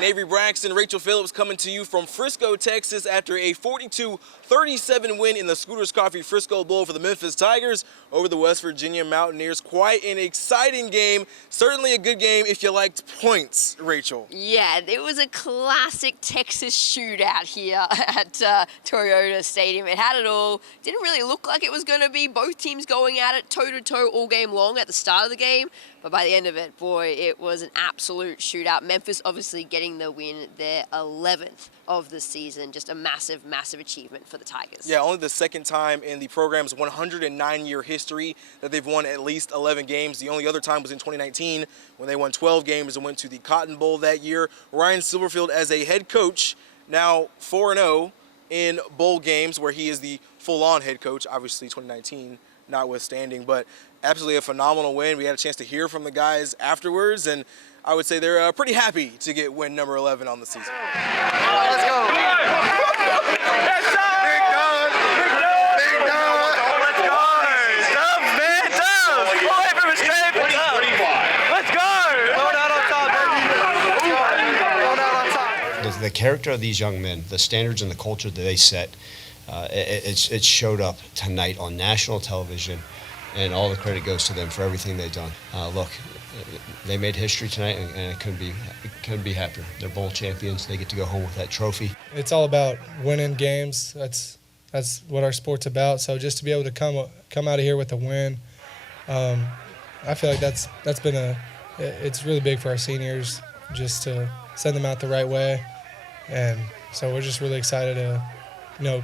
and Avery Braxton, Rachel Phillips coming to you from Frisco, Texas after a 42-37 win in the Scooters Coffee Frisco Bowl for the Memphis Tigers over the West Virginia Mountaineers. Quite an exciting game. Certainly a good game if you liked points, Rachel. Yeah, it was a classic Texas shootout here at Toyota Stadium. It had it all. Didn't really look like it was going to be both teams going at it toe-to-toe all game long at the start of the game. But by the end of it, boy, it was an absolute shootout. Memphis obviously getting the win, their 11th of the season. Just a massive, massive achievement for the Tigers. Yeah, only the second time in the program's 109-year history that they've won at least 11 games. The only other time was in 2019 when they won 12 games and went to the Cotton Bowl that year. Ryan Silverfield as a head coach, now 4-0 in bowl games where he is the full-on head coach, obviously 2019 notwithstanding, but absolutely a phenomenal win. We had a chance to hear from the guys afterwards, and I would say they're pretty happy to get win number 11 on the season. Let's go. Let's go. Big dog. Big dog. Let's go. Dubs, man. Dubs. Pull away from his grave. Let's go. Going out on top, baby. Going out on top. The character of these young men, the standards and the culture that they set, it showed up tonight on national television, and all the credit goes to them for everything they've done. Look, they made history tonight, and I couldn't be happier. They're bowl champions. They get to go home with that trophy. It's all about winning games. That's what our sport's about. So just to be able to come out of here with a win, I feel like that's been it's really big for our seniors just to send them out the right way, and so we're just really excited to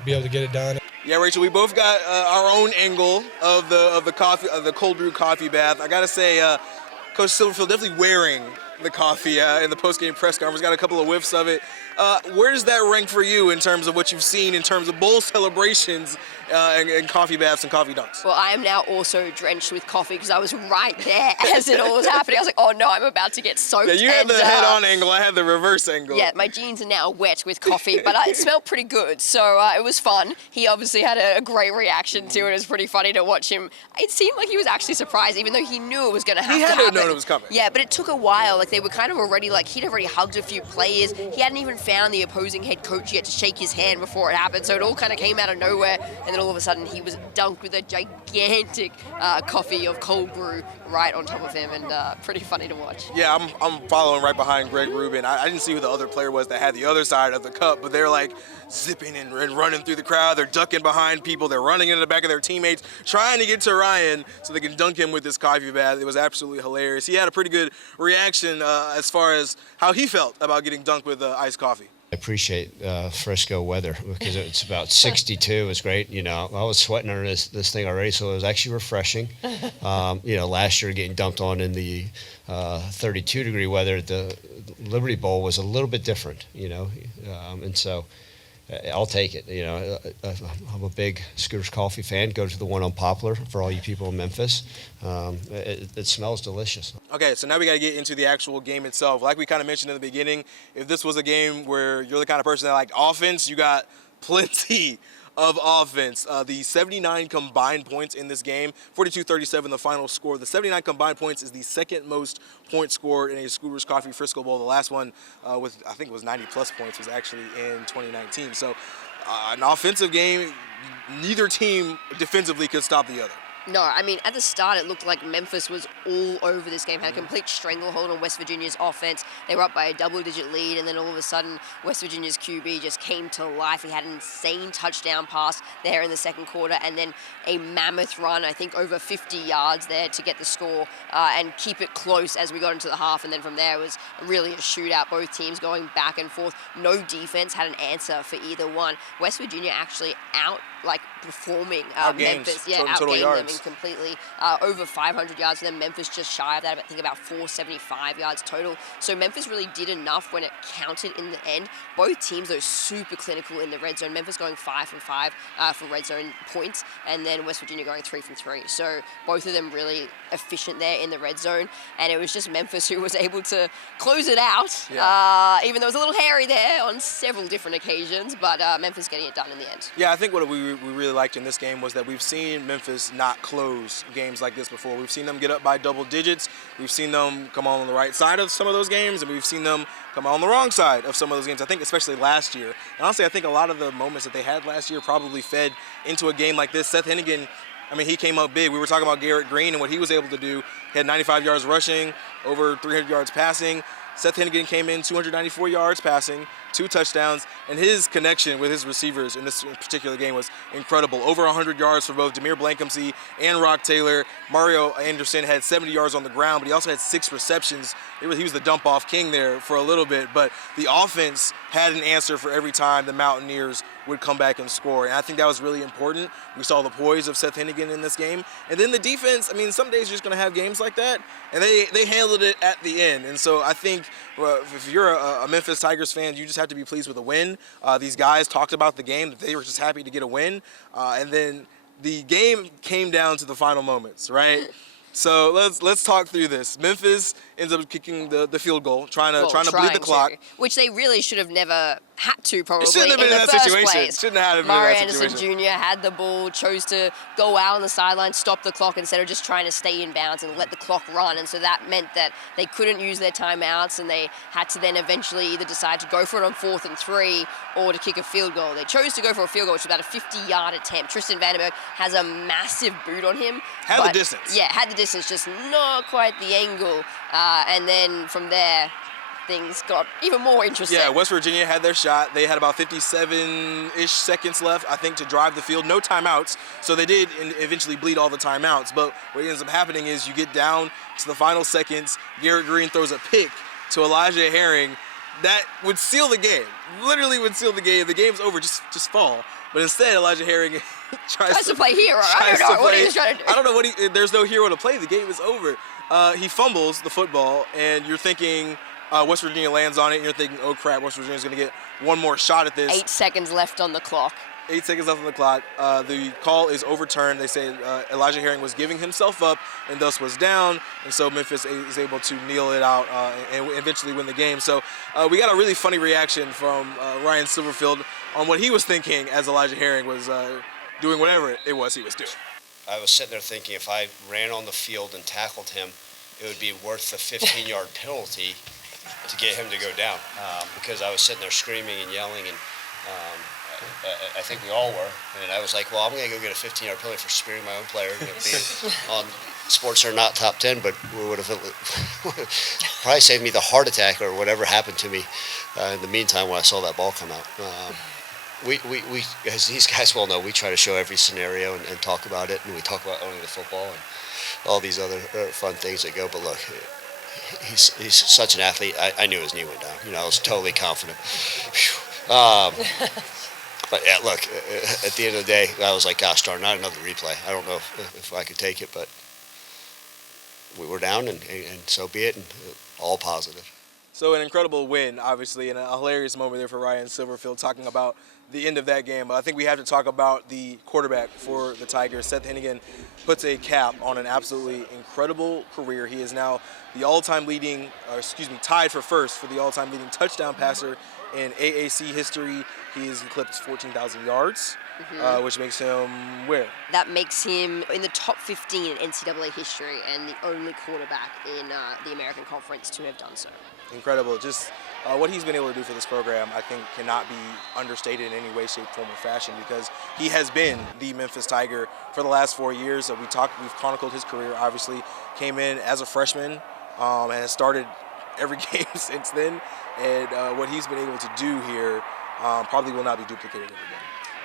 be able to get it done. Yeah, Rachel, we both got our own angle of the cold brew coffee bath. I gotta say, Coach Silverfield definitely wearing the coffee in the post-game press conference. Got a couple of whiffs of it. Where does that rank for you in terms of what you've seen in terms of bowl celebrations and coffee baths and coffee dunks? Well, I am now also drenched with coffee because I was right there as it all was happening. I was like, oh no, I'm about to get soaked. Yeah, you had the head-on angle. I had the reverse angle. Yeah, my jeans are now wet with coffee, but it smelled pretty good, so it was fun. He obviously had a great reaction to it. It was pretty funny to watch him. It seemed like he was actually surprised, even though he knew it was going to happen. He had to know it was coming. Yeah, but it took a while. Like, they were kind of already, he'd already hugged a few players. He hadn't even found the opposing head coach yet to shake his hand before it happened, so it all kind of came out of nowhere, and then all of a sudden he was dunked with a gigantic coffee of cold brew right on top of him, and pretty funny to watch. Yeah, I'm following right behind Greg Rubin. I didn't see who the other player was that had the other side of the cup, but they're like zipping and running through the crowd. They're ducking behind people. They're running into the back of their teammates, trying to get to Ryan so they can dunk him with this coffee bath. It was absolutely hilarious. He had a pretty good reaction as far as how he felt about getting dunked with iced coffee. I appreciate Frisco weather because it's about 62. It was great. I was sweating under this thing already, so it was actually refreshing. Last year getting dumped on in the 32-degree weather at the Liberty Bowl was a little bit different, and so I'll take it. I'm a big Scooters Coffee fan. Go to the one on Poplar for all you people in Memphis. It smells delicious. Okay, so now we got to get into the actual game itself. Like we kind of mentioned in the beginning, if this was a game where you're the kind of person that liked offense, you got plenty of offense. The 79 combined points in this game, 42-37 the final score. The 79 combined points is the second most points scored in a Scooters Coffee Frisco Bowl. The last one with, I think it was 90-plus points, was actually in 2019. So an offensive game, neither team defensively could stop the other. No, I mean, at the start, it looked like Memphis was all over this game, had a complete stranglehold on West Virginia's offense. They were up by a double-digit lead, and then all of a sudden, West Virginia's QB just came to life. He had an insane touchdown pass there in the second quarter, and then a mammoth run, I think over 50 yards there to get the score and keep it close as we got into the half. And then from there, it was really a shootout, both teams going back and forth. No defense had an answer for either one. West Virginia actually performing Memphis, outgained them completely. Over 500 yards, and then Memphis just shy of that, I think about 475 yards total. So Memphis really did enough when it counted in the end. Both teams, though, super clinical in the red zone. Memphis going 5 from 5 for red zone points, and then West Virginia going 3 from 3. So both of them really efficient there in the red zone, and it was just Memphis who was able to close it out, even though it was a little hairy there on several different occasions, but Memphis getting it done in the end. Yeah, I think what we we really liked in this game was that we've seen Memphis not close games like this before. We've seen them get up by double digits. We've seen them come on the right side of some of those games, and we've seen them come on the wrong side of some of those games. I think especially last year. And honestly, I think a lot of the moments that they had last year probably fed into a game like this. Seth Henigan, I mean, he came up big. We were talking about Garrett Green and what he was able to do. He had 95 yards rushing, over 300 yards passing. Seth Henigan came in 294 yards passing, 2 touchdowns, and his connection with his receivers in this particular game was incredible. Over 100 yards for both Demir Blankumsey and Rock Taylor. Mario Anderson had 70 yards on the ground, but he also had 6 receptions. He was the dump-off king there for a little bit, but the offense had an answer for every time the Mountaineers would come back and score, and I think that was really important. We saw the poise of Seth Henigan in this game, and then the defense, I mean, some days you're just going to have games like that, and they handled it at the end. And so I think if you're a Memphis Tigers fan, you just have to be pleased with a win. These guys talked about the game, that they were just happy to get a win, and then the game came down to the final moments, right? So let's talk through this. Memphis ends up kicking the field goal, trying to bleed the clock, which they really should have never had to, probably, shouldn't have been in in the that first situation. place. Shouldn't have been Mario in that Anderson situation. Jr. had the ball, chose to go out on the sideline, stop the clock instead of just trying to stay in bounds and let the clock run. And so that meant that they couldn't use their timeouts, and they had to then eventually either decide to go for it on 4th and 3 or to kick a field goal. They chose to go for a field goal, which was about a 50-yard attempt. Tristan Vandenberg has a massive boot on him. Had the distance. Yeah, had the distance, just not quite the angle. And then from there, things got even more interesting. Yeah, West Virginia had their shot. They had about 57-ish seconds left, I think, to drive the field. No timeouts, so they did eventually bleed all the timeouts. But what ends up happening is you get down to the final seconds. Garrett Green throws a pick to Elijah Herring. That would seal the game. Literally would seal the game. The game's over. Just fall. But instead, Elijah Herring tries to play hero. I don't know what he's trying to do. I don't know there's no hero to play. The game is over. He fumbles the football, and you're thinking West Virginia lands on it, and you're thinking, oh crap, West Virginia's going to get one more shot at this. 8 seconds left on the clock. 8 seconds left on the clock. The call is overturned. They say Elijah Herring was giving himself up and thus was down, and so Memphis is able to kneel it out and eventually win the game. So we got a really funny reaction from Ryan Silverfield on what he was thinking as Elijah Herring was doing whatever it was he was doing. I was sitting there thinking if I ran on the field and tackled him, it would be worth the 15-yard penalty to get him to go down, because I was sitting there screaming and yelling, and I think we all were. And I was like, well, I'm going to go get a 15-yard penalty for spearing my own player, being on sports are not top 10, but would have probably saved me the heart attack or whatever happened to me in the meantime when I saw that ball come out. We, as these guys well know, we try to show every scenario and talk about it, and we talk about owning the football and all these other fun things that go. But look, he's such an athlete. I knew his knee went down. I was totally confident. But yeah, look, at the end of the day, I was like, gosh darn, not another replay. I don't know if I could take it, but we were down, and so be it, and all positive. So an incredible win, obviously, and a hilarious moment there for Ryan Silverfield talking about the end of that game. But I think we have to talk about the quarterback for the Tigers. Seth Henigan puts a cap on an absolutely incredible career. He is now the tied for first for the all-time leading touchdown passer in AAC history. He has eclipsed 14,000 yards, which makes him where? That makes him in the top 15 in NCAA history and the only quarterback in the American Conference to have done so. Incredible. Just what he's been able to do for this program, I think, cannot be understated in any way, shape, form, or fashion, because he has been the Memphis Tiger for the last 4 years. We've chronicled his career. Obviously, came in as a freshman and has started every game since then. And what he's been able to do here probably will not be duplicated ever again.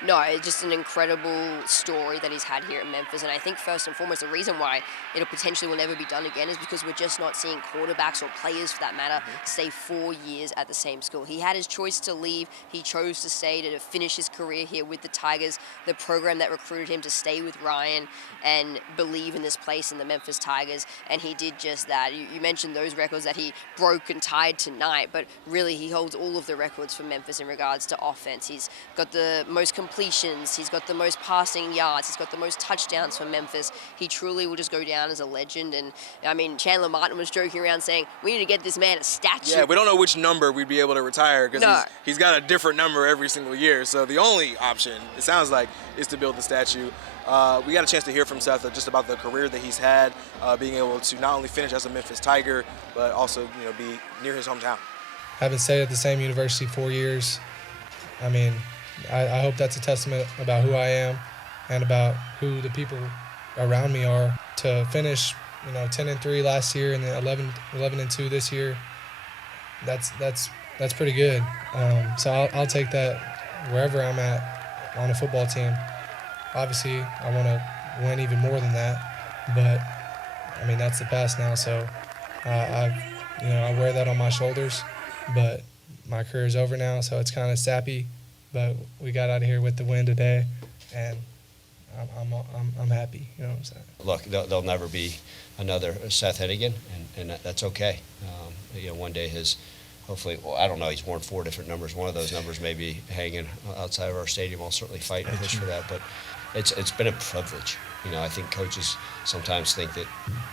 No, it's just an incredible story that he's had here at Memphis. And I think first and foremost, the reason why it'll potentially will never be done again is because we're just not seeing quarterbacks or players, for that matter, stay 4 years at the same school. He had his choice to leave. He chose to stay to finish his career here with the Tigers, the program that recruited him to stay with Ryan and believe in this place in the Memphis Tigers. And he did just that. You mentioned those records that he broke and tied tonight, but really he holds all of the records for Memphis in regards to offense. He's got the most complete completions. He's got the most passing yards. He's got the most touchdowns for Memphis. He truly will just go down as a legend. And I mean, Chandler Martin was joking around saying, we need to get this man a statue. Yeah, we don't know which number we'd be able to retire because No. he's got a different number every single year. So the only option, it sounds like, is to build the statue. We got a chance to hear from Seth just about the career that he's had, being able to not only finish as a Memphis Tiger, but also be near his hometown. Having stayed at the same university 4 years, I mean, I hope that's a testament about who I am and about who the people around me are. To finish, 10-3 last year and then 11-2 this year, that's pretty good. So I'll take that wherever I'm at on a football team. Obviously, I want to win even more than that, but I mean that's the past now. So I wear that on my shoulders, but my career is over now. So it's kind of sappy, but we got out of here with the win today, and I'm happy. You know what I'm saying? Look, there'll never be another Seth Henigan, and that's okay. One day hopefully, well, I don't know, he's worn 4 different numbers. One of those numbers may be hanging outside of our stadium. I'll certainly fight and push for that, but it's been a privilege. I think coaches sometimes think that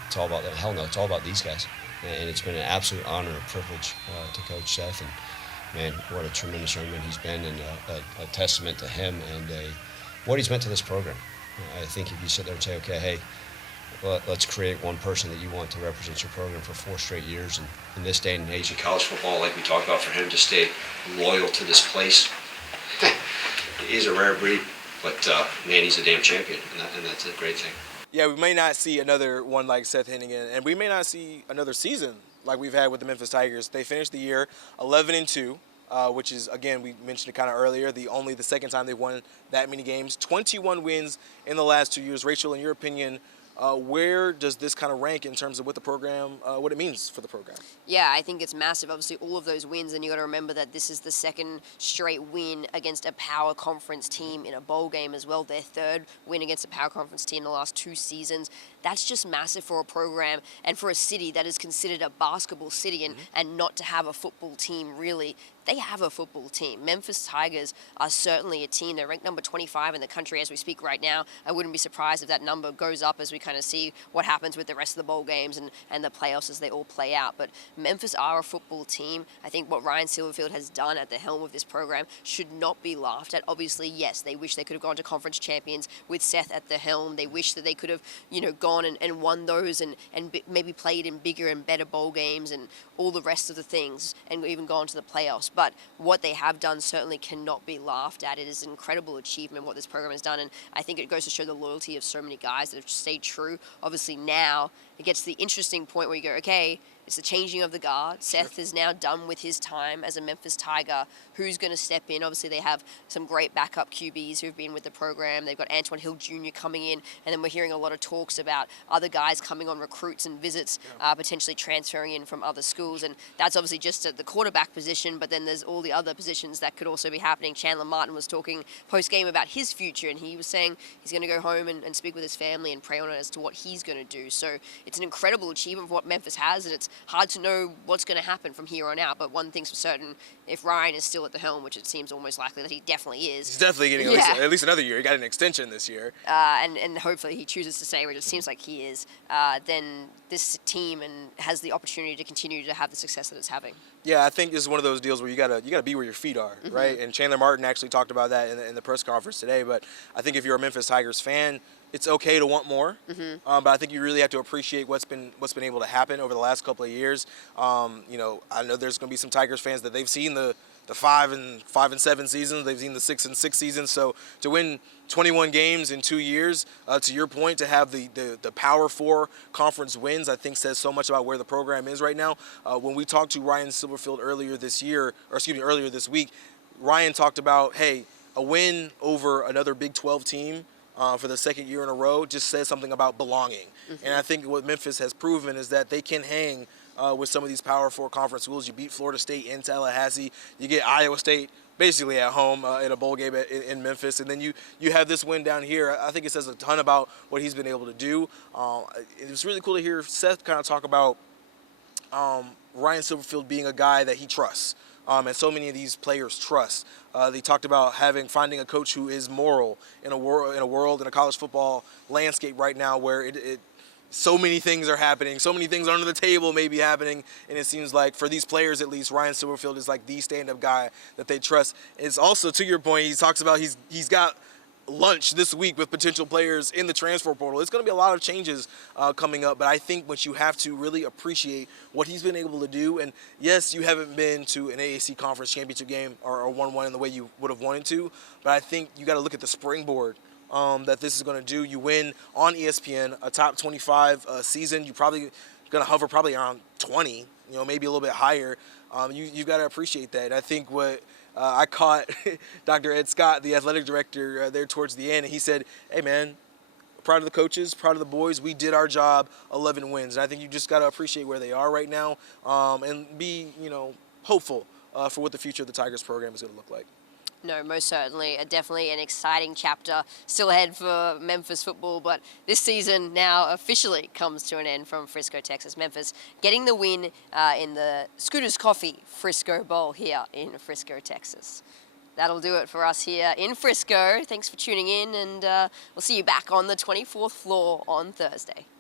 it's all about that. Hell no, it's all about these guys. And it's been an absolute honor and privilege to coach Seth. And, man, what a tremendous young man he's been, and a testament to him and what he's meant to this program. I think if you sit there and say, okay, hey, let's create one person that you want to represent your program for 4 straight years. And in this day and age of college football, like we talked about, for him to stay loyal to this place, he's a rare breed. But, man, he's a damn champion, and that's a great thing. Yeah, we may not see another one like Seth Henigan, and we may not see another season like we've had with the Memphis Tigers. They finished the year 11-2, which is, again, we mentioned it kind of earlier, the second time they've won that many games. 21 wins in the last 2 years. Rachel, in your opinion, where does this kind of rank in terms of what the program, what it means for the program? Yeah, I think it's massive. Obviously, all of those wins, and you got to remember that this is the second straight win against a power conference team in a bowl game as well. Their third win against a power conference team in the last 2 seasons. That's just massive for a program and for a city that is considered a basketball city, and not to have a football team, really. They have a football team. Memphis Tigers are certainly a team. They're ranked number 25 in the country as we speak right now. I wouldn't be surprised if that number goes up as we kind of see what happens with the rest of the bowl games and the playoffs as they all play out. But Memphis are a football team. I think what Ryan Silverfield has done at the helm of this program should not be laughed at. Obviously, yes, they wish they could have gone to conference champions with Seth at the helm. They wish that they could have, gone and won those and maybe played in bigger and better bowl games and all the rest of the things, and even gone to the playoffs. But what they have done certainly cannot be laughed at. It is an incredible achievement what this program has done, and I think it goes to show the loyalty of so many guys that have stayed true. Obviously now it gets to the interesting point where you go, okay, it's the changing of the guard. Seth is now done with his time as a Memphis Tiger. Who's going to step in? Obviously, they have some great backup QBs who've been with the program. They've got Antoine Hill Jr. coming in, and then we're hearing a lot of talks about other guys coming on recruits and visits, potentially transferring in from other schools. And that's obviously just at the quarterback position, but then there's all the other positions that could also be happening. Chandler Martin was talking post-game about his future, and he was saying he's going to go home and speak with his family and pray on it as to what he's going to do. So it's an incredible achievement for what Memphis has, and it's hard to know what's going to happen from here on out. But one thing's for certain, if Ryan is still at the helm, which it seems almost likely that he definitely is. He's definitely getting at least another year. He got an extension this year. And hopefully he chooses to stay, which it seems like he is. Then this team has the opportunity to continue to have the success that it's having. Yeah, I think this is one of those deals where you gotta be where your feet are, right? And Chandler Martin actually talked about that in the press conference today. But I think if you're a Memphis Tigers fan, it's okay to want more, but I think you really have to appreciate what's been able to happen over the last couple of years. I know there's going to be some Tigers fans that they've seen the 5-7 seasons, they've seen the 6-6 seasons. So to win 21 games in 2 years, to your point, to have the Power 4 conference wins, I think says so much about where the program is right now. When we talked to Ryan Silverfield earlier this week, Ryan talked about, hey, a win over another Big 12 team for the second year in a row just says something about belonging. And I think what Memphis has proven is that they can hang with some of these Power 4 conference schools. You beat Florida State in Tallahassee. You get Iowa State basically at home in a bowl game in Memphis. And then you have this win down here. I think it says a ton about what he's been able to do. It was really cool to hear Seth kind of talk about Ryan Silverfield being a guy that he trusts. and so many of these players trust. They talked about finding a coach who is moral in a college football landscape right now where so many things are happening, so many things under the table may be happening, and it seems like for these players at least, Ryan Silverfield is like the stand-up guy that they trust. It's also, to your point, he talks about he's got lunch this week with potential players in the transfer portal. It's going to be a lot of changes coming up, but I think what you have to really appreciate what he's been able to do, and yes, you haven't been to an AAC conference championship game or won in the way you would have wanted to, but I think you got to look at the springboard that this is going to do. You win on ESPN, a top 25 season. You're probably going to hover probably around 20, maybe a little bit higher. You've got to appreciate that. And I think what I caught Dr. Ed Scott, the athletic director, there towards the end, and he said, hey, man, proud of the coaches, proud of the boys. We did our job, 11 wins. And I think you just got to appreciate where they are right now and be, hopeful for what the future of the Tigers program is going to look like. No, most certainly. Definitely an exciting chapter still ahead for Memphis football, but this season now officially comes to an end from Frisco, Texas. Memphis getting the win in the Scooters Coffee Frisco Bowl here in Frisco, Texas. That'll do it for us here in Frisco. Thanks for tuning in, and we'll see you back on the 24th floor on Thursday.